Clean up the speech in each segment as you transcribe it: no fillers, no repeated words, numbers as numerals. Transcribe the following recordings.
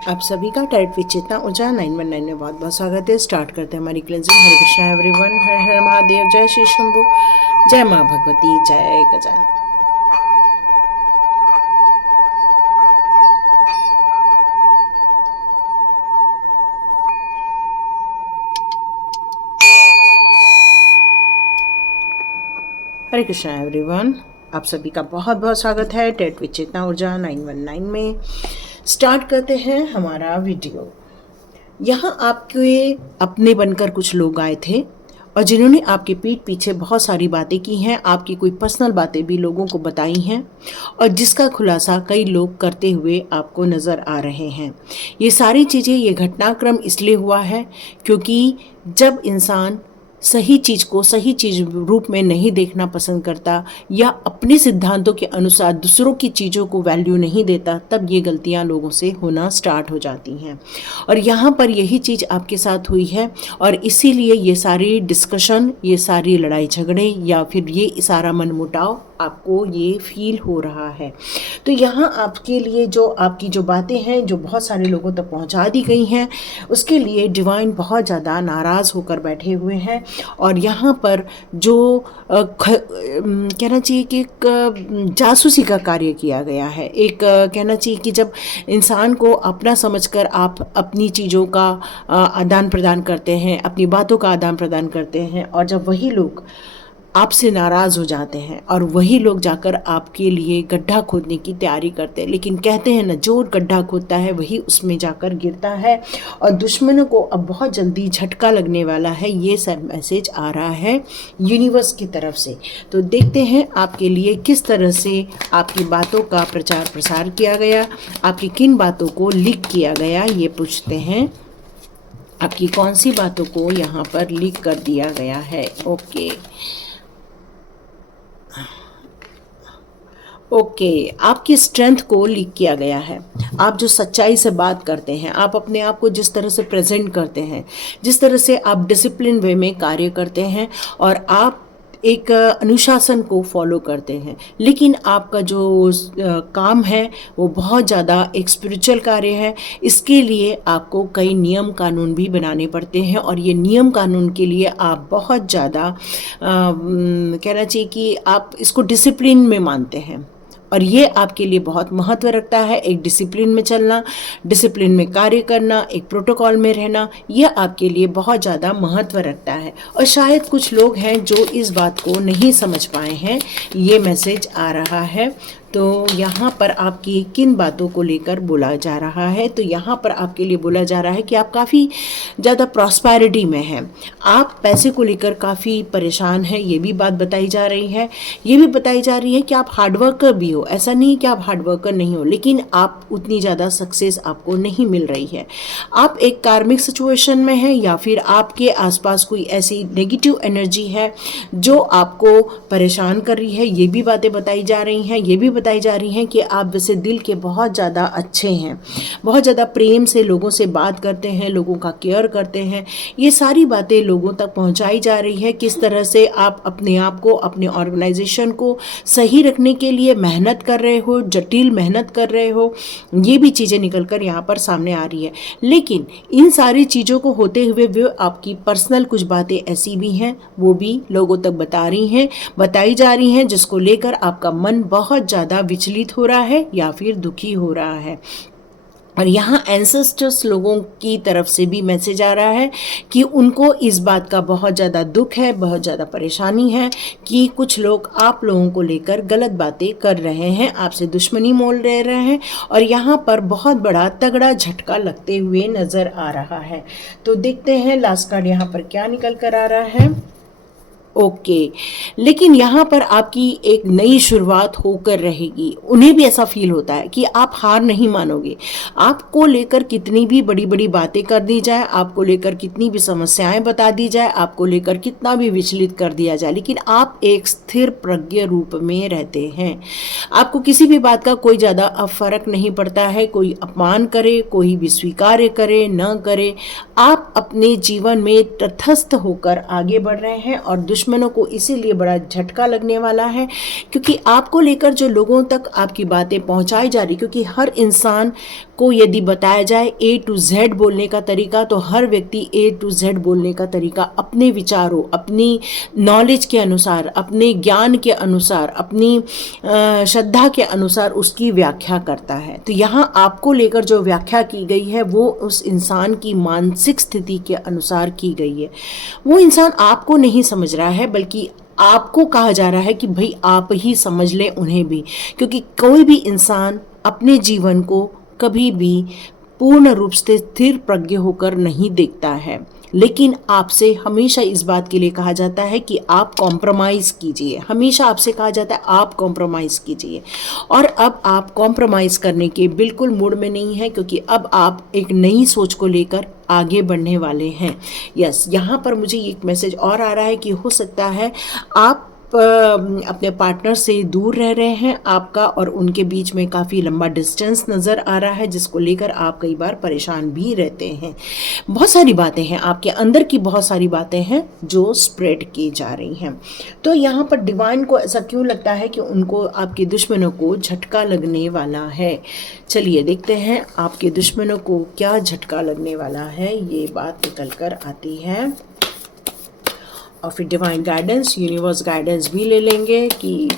आप सभी का टैरेट विद चेतना ऊर्जा 919 में बहुत बहुत स्वागत है। स्टार्ट करते हैं हमारी क्लेंजिंग। हरे कृष्णा एवरीवन, हर हर महादेव, जय श्री शंभू, जय माँ भगवती, जय गजानन। हरे कृष्णा एवरीवन, आप सभी का बहुत बहुत स्वागत है टैरेट विद चेतना ऊर्जा 919 में। स्टार्ट करते हैं हमारा वीडियो। यहाँ आपके अपने बनकर कुछ लोग आए थे और जिन्होंने आपके पीठ पीछे बहुत सारी बातें की हैं, आपकी कोई पर्सनल बातें भी लोगों को बताई हैं और जिसका खुलासा कई लोग करते हुए आपको नज़र आ रहे हैं। ये सारी चीज़ें, ये घटनाक्रम इसलिए हुआ है क्योंकि जब इंसान सही चीज़ को सही चीज़ रूप में नहीं देखना पसंद करता या अपने सिद्धांतों के अनुसार दूसरों की चीज़ों को वैल्यू नहीं देता, तब ये गलतियां लोगों से होना स्टार्ट हो जाती हैं। और यहाँ पर यही चीज़ आपके साथ हुई है और इसीलिए ये सारी डिस्कशन, ये सारी लड़ाई झगड़े या फिर ये सारा मनमुटाव आपको ये फील हो रहा है। तो यहाँ आपके लिए जो आपकी जो बातें हैं, जो बहुत सारे लोगों तक पहुँचा दी गई हैं, उसके लिए डिवाइन बहुत ज़्यादा नाराज़ होकर बैठे हुए हैं। और यहाँ पर जो कहना चाहिए कि एक जासूसी का कार्य किया गया है। एक कहना चाहिए कि जब इंसान को अपना समझकर आप अपनी चीज़ों का आदान प्रदान करते हैं, अपनी बातों का आदान प्रदान करते हैं और जब वही लोग आपसे नाराज़ हो जाते हैं और वही लोग जाकर आपके लिए गड्ढा खोदने की तैयारी करते हैं। लेकिन कहते हैं ना, जो गड्ढा खोदता है वही उसमें जाकर गिरता है और दुश्मनों को अब बहुत जल्दी झटका लगने वाला है। ये सब मैसेज आ रहा है यूनिवर्स की तरफ से। तो देखते हैं आपके लिए किस तरह से आपकी बातों का प्रचार प्रसार किया गया, आपकी किन बातों को लीक किया गया, ये पूछते हैं। आपकी कौन सी बातों को यहाँ पर लीक कर दिया गया है। आपकी स्ट्रेंथ को लीक किया गया है। आप जो सच्चाई से बात करते हैं, आप अपने आप को जिस तरह से प्रेजेंट करते हैं, जिस तरह से आप डिसिप्लिन वे में कार्य करते हैं और आप एक अनुशासन को फॉलो करते हैं, लेकिन आपका जो काम है वो बहुत ज़्यादा एक स्पिरिचुअल कार्य है। इसके लिए आपको कई नियम कानून भी बनाने पड़ते हैं और ये नियम कानून के लिए आप बहुत ज़्यादा कहना चाहिए कि आप इसको डिसिप्लिन में मानते हैं और ये आपके लिए बहुत महत्व रखता है। एक डिसिप्लिन में चलना, डिसिप्लिन में कार्य करना, एक प्रोटोकॉल में रहना, यह आपके लिए बहुत ज़्यादा महत्व रखता है। और शायद कुछ लोग हैं जो इस बात को नहीं समझ पाए हैं। ये मैसेज आ रहा है। तो यहाँ पर आपकी किन बातों को लेकर बोला जा रहा है, तो यहाँ पर आपके लिए बोला जा रहा है कि आप काफ़ी ज़्यादा प्रॉस्पेरिटी में हैं। आप पैसे को लेकर काफ़ी परेशान हैं, ये भी बात बताई जा रही है। ये भी बताई जा रही है कि आप हार्डवर्कर भी हो, ऐसा नहीं कि आप हार्डवर्कर नहीं हो, लेकिन आप उतनी ज़्यादा सक्सेस आपको नहीं मिल रही है। आप एक कार्मिक सिचुएशन में हैं या फिर आपके आसपास कोई ऐसी नेगेटिव एनर्जी है जो आपको परेशान कर रही है। ये भी बातें बताई जा रही हैं। ये भी बताई जा रही हैं कि आप वैसे दिल के बहुत ज़्यादा अच्छे हैं, बहुत ज़्यादा प्रेम से लोगों से बात करते हैं, लोगों का केयर करते हैं। ये सारी बातें लोगों तक पहुंचाई जा रही है। किस तरह से आप अपने आप को, अपने ऑर्गेनाइजेशन को सही रखने के लिए मेहनत कर रहे हो, जटिल मेहनत कर रहे हो, ये भी चीज़ें निकल कर यहाँ पर सामने आ रही है। लेकिन इन सारी चीज़ों को होते हुए भी आपकी पर्सनल कुछ बातें ऐसी भी हैं, वो भी लोगों तक बताई जा रही हैं, जिसको लेकर आपका मन बहुत ज़्यादा विचलित हो रहा है या फिर दुखी हो रहा है। और यहाँ एंसेस्टर्स लोगों की तरफ से भी मैसेज आ रहा है कि उनको इस बात का बहुत ज़्यादा दुख है, बहुत ज़्यादा परेशानी है कि कुछ लोग आप लोगों को लेकर गलत बातें कर रहे हैं, आपसे दुश्मनी मोल रहे हैं और यहाँ पर बहुत बड़ा तगड़ा झटका लगते हुए नज़र आ रहा है। तो देखते हैं लास्ट कार्ड यहाँ पर क्या निकल कर आ रहा है। लेकिन यहाँ पर आपकी एक नई शुरुआत होकर रहेगी। उन्हें भी ऐसा फील होता है कि आप हार नहीं मानोगे। आपको लेकर कितनी भी बड़ी बड़ी बातें कर दी जाए, आपको लेकर कितनी भी समस्याएं बता दी जाए, आपको लेकर कितना भी विचलित कर दिया जाए, लेकिन आप एक स्थिर प्रज्ञ रूप में रहते हैं। आपको किसी भी बात का कोई ज़्यादा अब फर्क नहीं पड़ता है। कोई अपमान करे, कोई भी स्वीकार्य करे न करे, आप अपने जीवन में तटस्थ होकर आगे बढ़ रहे हैं और दुश्मनों को इसीलिए बड़ा झटका लगने वाला है क्योंकि आपको लेकर जो लोगों तक आपकी बातें पहुंचाई जा रही, क्योंकि हर इंसान आपको यदि बताया जाए A to Z बोलने का तरीका, तो हर व्यक्ति A to Z बोलने का तरीका अपने विचारों, अपनी नॉलेज के अनुसार, अपने ज्ञान के अनुसार, अपनी श्रद्धा के अनुसार उसकी व्याख्या करता है। तो यहाँ आपको लेकर जो व्याख्या की गई है वो उस इंसान की मानसिक स्थिति के अनुसार की गई है। वो इंसान आपको नहीं समझ रहा है, बल्कि आपको कहा जा रहा है कि भाई आप ही समझ लें उन्हें भी, क्योंकि कोई भी इंसान अपने जीवन को कभी भी पूर्ण रूप से स्थिर प्रज्ञ होकर नहीं देखता है। लेकिन आपसे हमेशा इस बात के लिए कहा जाता है कि आप कॉम्प्रोमाइज़ कीजिए, हमेशा आपसे कहा जाता है आप कॉम्प्रोमाइज़ कीजिए। और अब आप कॉम्प्रोमाइज़ करने के बिल्कुल मूड में नहीं हैं, क्योंकि अब आप एक नई सोच को लेकर आगे बढ़ने वाले हैं। यस, यहाँ पर मुझे एक मैसेज और आ रहा है कि हो सकता है आप अपने पार्टनर से दूर रह रहे हैं, आपका और उनके बीच में काफ़ी लंबा डिस्टेंस नज़र आ रहा है, जिसको लेकर आप कई बार परेशान भी रहते हैं। बहुत सारी बातें हैं, आपके अंदर की बहुत सारी बातें हैं जो स्प्रेड की जा रही हैं। तो यहाँ पर डिवाइन को ऐसा क्यों लगता है कि उनको आपके दुश्मनों को झटका लगने वाला है? चलिए देखते हैं आपके दुश्मनों को क्या झटका लगने वाला है, ये बात निकल कर आती है। और फिर डिवाइन गाइडेंस, यूनिवर्स गाइडेंस भी ले लेंगे कि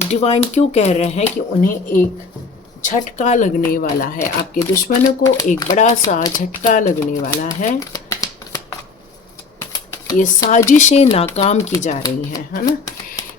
डिवाइन क्यों कह रहे हैं कि उन्हें एक झटका लगने वाला है, आपके दुश्मनों को एक बड़ा सा झटका लगने वाला है। ये साजिशें नाकाम की जा रही हैं, है ना,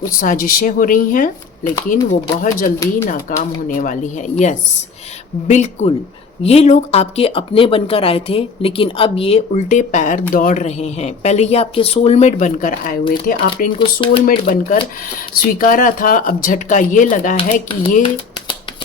कुछ साजिशें हो रही हैं, लेकिन वो बहुत जल्दी नाकाम होने वाली है। यस, बिल्कुल, ये लोग आपके अपने बनकर आए थे, लेकिन अब ये उल्टे पैर दौड़ रहे हैं। पहले ये आपके सोलमेट बनकर आए हुए थे, आपने इनको सोलमेट बनकर स्वीकारा था। अब झटका ये लगा है कि ये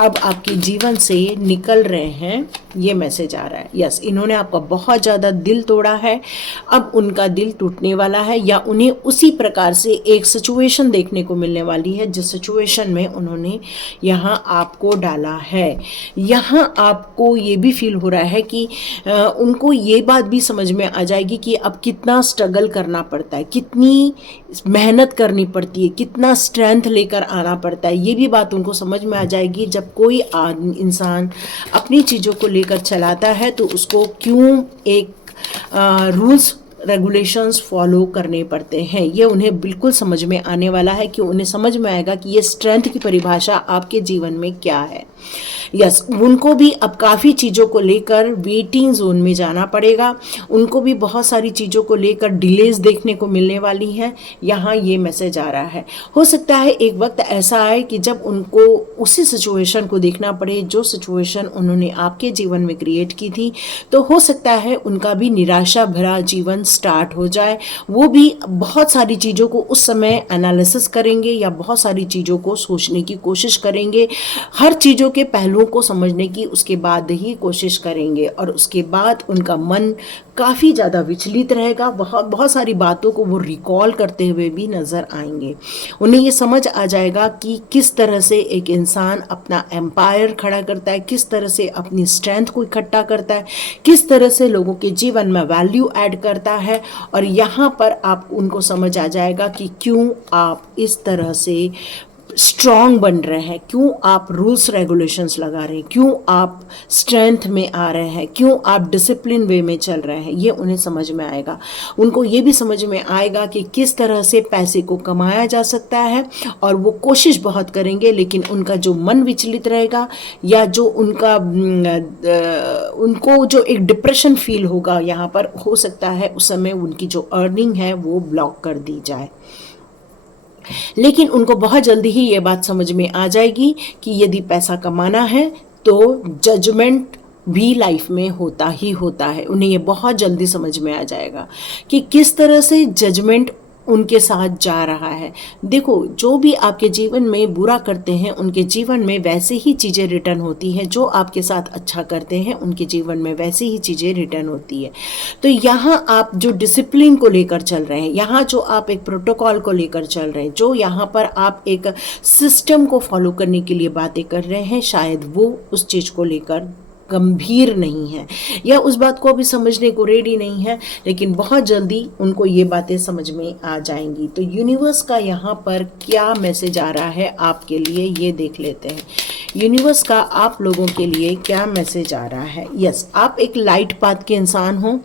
अब आपके जीवन से निकल रहे हैं, ये मैसेज आ रहा है। यस, इन्होंने आपका बहुत ज़्यादा दिल तोड़ा है, अब उनका दिल टूटने वाला है, या उन्हें उसी प्रकार से एक सिचुएशन देखने को मिलने वाली है जिस सिचुएशन में उन्होंने यहाँ आपको डाला है। यहाँ आपको ये भी फील हो रहा है कि उनको ये बात भी समझ में आ जाएगी कि अब कितना स्ट्रगल करना पड़ता है, कितनी मेहनत करनी पड़ती है, कितना स्ट्रेंथ लेकर आना पड़ता है। ये भी बात उनको समझ में आ जाएगी। जब कोई इंसान अपनी चीज़ों को लेकर चलाता है तो उसको क्यों एक रूल्स रेगुलेशंस फॉलो करने पड़ते हैं, ये उन्हें बिल्कुल समझ में आने वाला है कि उन्हें समझ में आएगा कि ये स्ट्रेंथ की परिभाषा आपके जीवन में क्या है। यस, उनको भी अब काफ़ी चीज़ों को लेकर वेटिंग जोन में जाना पड़ेगा, उनको भी बहुत सारी चीज़ों को लेकर डिलेज देखने को मिलने वाली हैं। यहाँ ये मैसेज आ रहा है, हो सकता है एक वक्त ऐसा आए कि जब उनको उसी सिचुएशन को देखना पड़े जो सिचुएशन उन्होंने आपके जीवन में क्रिएट की थी। तो हो सकता है उनका भी निराशा भरा जीवन स्टार्ट हो जाए, वो भी बहुत सारी चीज़ों को उस समय एनालिसिस करेंगे या बहुत सारी चीज़ों को सोचने की कोशिश करेंगे, हर चीज़ों के पहलुओं को समझने की उसके बाद ही कोशिश करेंगे, और उसके बाद उनका मन काफ़ी ज़्यादा विचलित रहेगा। बहुत सारी बातों को वो रिकॉल करते हुए भी नज़र आएंगे। उन्हें ये समझ आ जाएगा कि किस तरह से एक इंसान अपना एम्पायर खड़ा करता है, किस तरह से अपनी स्ट्रेंथ को इकट्ठा करता है, किस तरह से लोगों के जीवन में वैल्यू ऐड करता है। और यहाँ पर आप उनको समझ आ जाएगा कि क्यों आप इस तरह से स्ट्रॉन्ग बन रहे हैं, क्यों आप रूल्स रेगुलेशंस लगा रहे हैं, क्यों आप स्ट्रेंथ में आ रहे हैं, क्यों आप डिसिप्लिन वे में चल रहे हैं, ये उन्हें समझ में आएगा। उनको ये भी समझ में आएगा कि किस तरह से पैसे को कमाया जा सकता है, और वो कोशिश बहुत करेंगे, लेकिन उनका जो मन विचलित रहेगा या जो उनका उनको जो एक डिप्रेशन फील होगा यहाँ पर, हो सकता है उस समय उनकी जो अर्निंग है वो ब्लॉक कर दी जाए। लेकिन उनको बहुत जल्दी ही ये बात समझ में आ जाएगी कि यदि पैसा कमाना है तो जजमेंट भी लाइफ में होता ही होता है। उन्हें ये बहुत जल्दी समझ में आ जाएगा कि किस तरह से जजमेंट उनके साथ जा रहा है। देखो, जो भी आपके जीवन में बुरा करते हैं उनके जीवन में वैसे ही चीज़ें रिटर्न होती हैं, जो आपके साथ अच्छा करते हैं उनके जीवन में वैसे ही चीज़ें रिटर्न होती है। तो यहाँ आप जो डिसिप्लिन को लेकर चल रहे हैं, यहाँ जो आप एक प्रोटोकॉल को लेकर चल रहे हैं, जो यहाँ पर आप एक सिस्टम को फॉलो करने के लिए बातें कर रहे हैं, शायद वो उस चीज़ को लेकर गंभीर नहीं है या उस बात को अभी समझने को रेडी नहीं है, लेकिन बहुत जल्दी उनको ये बातें समझ में आ जाएंगी। तो यूनिवर्स का यहाँ पर क्या मैसेज आ रहा है आपके लिए, ये देख लेते हैं। यूनिवर्स का आप लोगों के लिए क्या मैसेज आ रहा है? यस, आप एक लाइट पाथ के इंसान हो,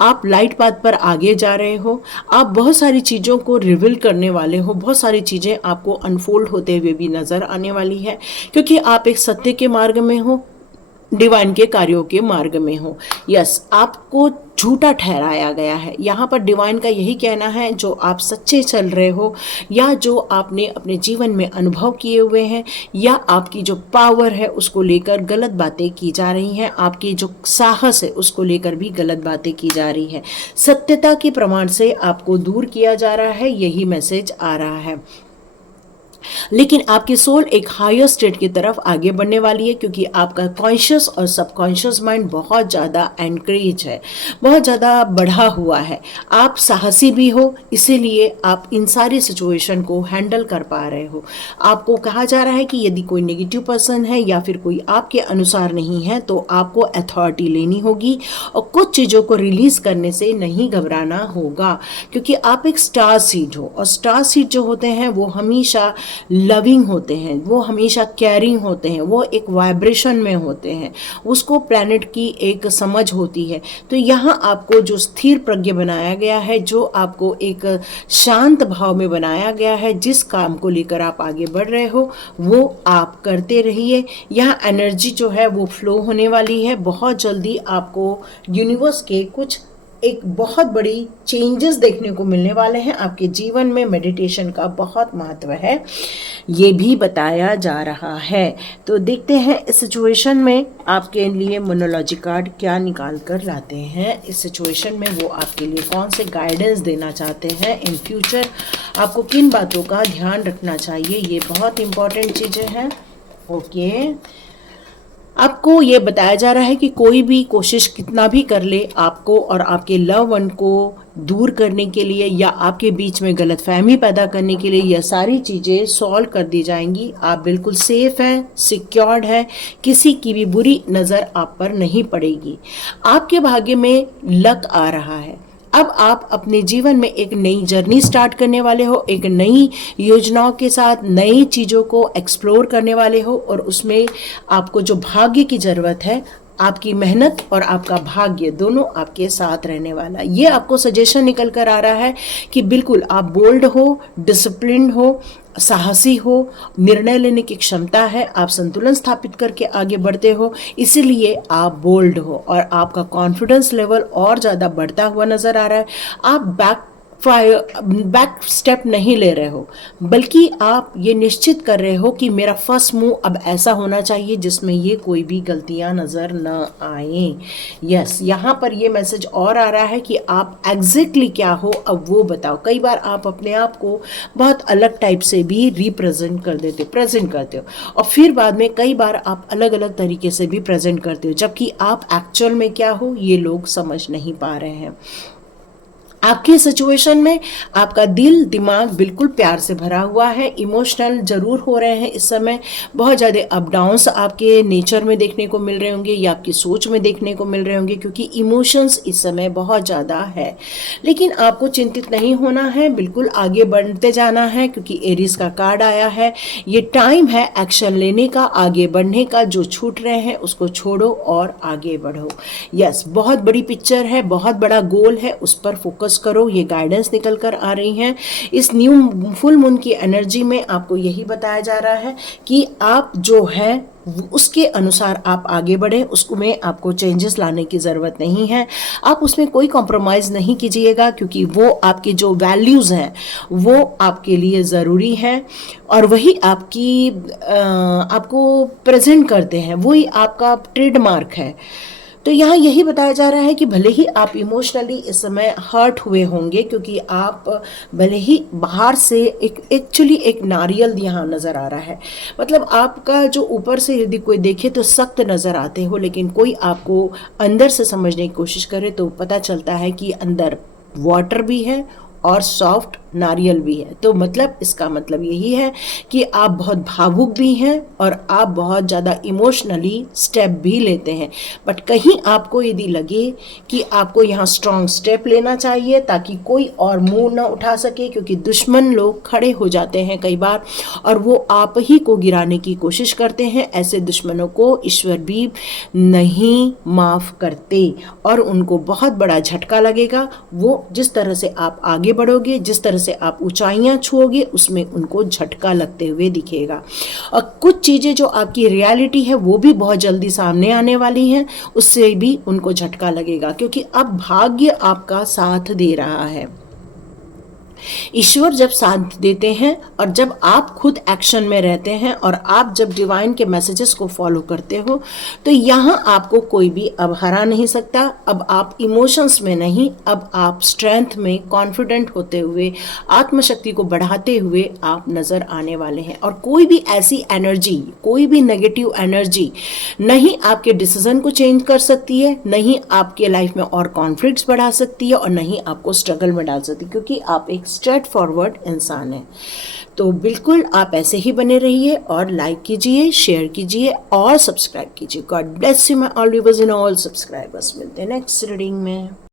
आप लाइट पाथ पर आगे जा रहे हो, आप बहुत सारी चीज़ों को रिवील करने वाले हो, बहुत सारी चीज़ें आपको अनफोल्ड होते हुए भी नज़र आने वाली है, क्योंकि आप एक सत्य के मार्ग में हो, डिवाइन के कार्यों के मार्ग में हो। यस, आपको झूठा ठहराया गया है। यहाँ पर डिवाइन का यही कहना है, जो आप सच्चे चल रहे हो या जो आपने अपने जीवन में अनुभव किए हुए हैं या आपकी जो पावर है उसको लेकर गलत बातें की जा रही हैं, आपकी जो साहस है उसको लेकर भी गलत बातें की जा रही है, सत्यता के प्रमाण से आपको दूर किया जा रहा है, यही मैसेज आ रहा है। लेकिन आपकी सोल एक हायर स्टेट की तरफ आगे बढ़ने वाली है, क्योंकि आपका कॉन्शियस और सबकॉन्शियस माइंड बहुत ज़्यादा एनकरेज है, बहुत ज़्यादा बढ़ा हुआ है। आप साहसी भी हो, इसीलिए आप इन सारी सिचुएशन को हैंडल कर पा रहे हो। आपको कहा जा रहा है कि यदि कोई नेगेटिव पर्सन है या फिर कोई आपके अनुसार नहीं है तो आपको अथॉरिटी लेनी होगी और कुछ चीज़ों को रिलीज करने से नहीं घबराना होगा, क्योंकि आप एक स्टार सीड हो और स्टार सीड जो होते हैं वो हमेशा लविंग होते हैं, वो हमेशा केयरिंग होते हैं, वो एक वाइब्रेशन में होते हैं, उसको प्लैनेट की एक समझ होती है। तो यहाँ आपको जो स्थिर प्रज्ञ बनाया गया है, जो आपको एक शांत भाव में बनाया गया है, जिस काम को लेकर आप आगे बढ़ रहे हो वो आप करते रहिए। यहाँ एनर्जी जो है वो फ्लो होने वाली है। बहुत जल्दी आपको यूनिवर्स के कुछ एक बहुत बड़ी चेंजेस देखने को मिलने वाले हैं। आपके जीवन में मेडिटेशन का बहुत महत्व है, ये भी बताया जा रहा है। तो देखते हैं इस सिचुएशन में आपके लिए मोनोलॉजी कार्ड क्या निकाल कर लाते हैं। इस सिचुएशन में वो आपके लिए कौन से गाइडेंस देना चाहते हैं, इन फ्यूचर आपको किन बातों का ध्यान रखना चाहिए, ये बहुत इंपॉर्टेंट चीज़ें हैं। ओके, आपको ये बताया जा रहा है कि कोई भी कोशिश कितना भी कर ले आपको और आपके लव वन को दूर करने के लिए या आपके बीच में गलतफहमी पैदा करने के लिए, यह सारी चीज़ें सॉल्व कर दी जाएंगी। आप बिल्कुल सेफ हैं, सिक्योर्ड है, किसी की भी बुरी नज़र आप पर नहीं पड़ेगी। आपके भाग्य में लक आ रहा है। अब आप अपने जीवन में एक नई जर्नी स्टार्ट करने वाले हो, एक नई योजनाओं के साथ नई चीज़ों को एक्सप्लोर करने वाले हो, और उसमें आपको जो भाग्य की ज़रूरत है, आपकी मेहनत और आपका भाग्य दोनों आपके साथ रहने वाला। ये आपको सजेशन निकल कर आ रहा है कि बिल्कुल आप बोल्ड हो, डिसिप्लिन्ड हो, साहसी हो, निर्णय लेने की क्षमता है, आप संतुलन स्थापित करके आगे बढ़ते हो, इसीलिए आप बोल्ड हो और आपका कॉन्फिडेंस लेवल और ज़्यादा बढ़ता हुआ नज़र आ रहा है। आप बैक स्टेप नहीं ले रहे हो, बल्कि आप ये निश्चित कर रहे हो कि मेरा फर्स्ट मूव अब ऐसा होना चाहिए जिसमें ये कोई भी गलतियां नज़र न आए। यस, यहाँ पर ये मैसेज और आ रहा है कि आप एग्जैक्टली क्या हो अब वो बताओ। कई बार आप अपने आप को बहुत अलग टाइप से भी रिप्रेजेंट कर देते हो, प्रेजेंट करते हो, और फिर बाद में कई बार आप अलग अलग तरीके से भी प्रेजेंट करते हो, जबकि आप एक्चुअल में क्या हो ये लोग समझ नहीं पा रहे हैं। आपकी सिचुएशन में आपका दिल दिमाग बिल्कुल प्यार से भरा हुआ है, इमोशनल जरूर हो रहे हैं इस समय, बहुत ज़्यादा अप डाउन्स आपके नेचर में देखने को मिल रहे होंगे या आपकी सोच में देखने को मिल रहे होंगे, क्योंकि इमोशंस इस समय बहुत ज़्यादा है। लेकिन आपको चिंतित नहीं होना है, बिल्कुल आगे बढ़ते जाना है, क्योंकि एरीज का कार्ड आया है। ये टाइम है एक्शन लेने का, आगे बढ़ने का। जो छूट रहे हैं उसको छोड़ो और आगे बढ़ो। यस, बहुत बड़ी पिक्चर है, बहुत बड़ा गोल है, उस पर फोकस करो। ये गाइडेंस निकल कर आ रही हैं। इस न्यू फुल मून की एनर्जी में आपको यही बताया जा रहा है कि आप जो है उसके अनुसार आप आगे बढ़ें, उसमें आपको चेंजेस लाने की ज़रूरत नहीं है। आप उसमें कोई कॉम्प्रोमाइज़ नहीं कीजिएगा, क्योंकि वो आपके जो वैल्यूज़ हैं वो आपके लिए ज़रूरी हैं और वही आपको प्रेजेंट करते हैं, वही आपका ट्रेडमार्क है। तो यहाँ यही बताया जा रहा है कि भले ही आप इमोशनली इस समय हर्ट हुए होंगे, क्योंकि आप भले ही बाहर से एक्चुअली एक नारियल यहाँ नज़र आ रहा है, मतलब आपका जो ऊपर से यदि कोई देखे तो सख्त नज़र आते हो, लेकिन कोई आपको अंदर से समझने की कोशिश करे तो पता चलता है कि अंदर वाटर भी है और सॉफ्ट नारियल भी है। तो मतलब इसका मतलब यही है कि आप बहुत भावुक भी हैं और आप बहुत ज़्यादा इमोशनली स्टेप भी लेते हैं। बट कहीं आपको यदि लगे कि आपको यहाँ स्ट्रॉन्ग स्टेप लेना चाहिए ताकि कोई और मुंह ना उठा सके, क्योंकि दुश्मन लोग खड़े हो जाते हैं कई बार और वो आप ही को गिराने की कोशिश करते हैं। ऐसे दुश्मनों को ईश्वर भी नहीं माफ़ करते और उनको बहुत बड़ा झटका लगेगा। वो जिस तरह से आप आगे बढ़ोगे, जिस तरह से आप ऊंचाइयां छुओगे, उसमें उनको झटका लगते हुए दिखेगा। और कुछ चीज़ें जो आपकी रियलिटी है वो भी बहुत जल्दी सामने आने वाली हैं, उससे भी उनको झटका लगेगा, क्योंकि अब भाग्य आपका साथ दे रहा है। ईश्वर जब साथ देते हैं और जब आप खुद एक्शन में रहते हैं और आप जब डिवाइन के मैसेजेस को फॉलो करते हो, तो यहाँ आपको कोई भी अब हरा नहीं सकता। अब आप इमोशंस में नहीं, अब आप स्ट्रेंथ में कॉन्फिडेंट होते हुए, आत्मशक्ति को बढ़ाते हुए आप नज़र आने वाले हैं। और कोई भी ऐसी एनर्जी, कोई भी नेगेटिव एनर्जी नहीं आपके डिसीजन को चेंज कर सकती है, नहीं आपके लाइफ में और कॉन्फ्लिक्ट्स बढ़ा सकती है और नहीं आपको स्ट्रगल में डाल सकती, क्योंकि आप एक स्ट्रेट फॉरवर्ड इंसान हैं। तो बिल्कुल आप ऐसे ही बने रहिए और लाइक कीजिए, शेयर कीजिए और सब्सक्राइब कीजिए। God bless you my all viewers and all subscribers. मिलते हैं नेक्स्ट रीडिंग में।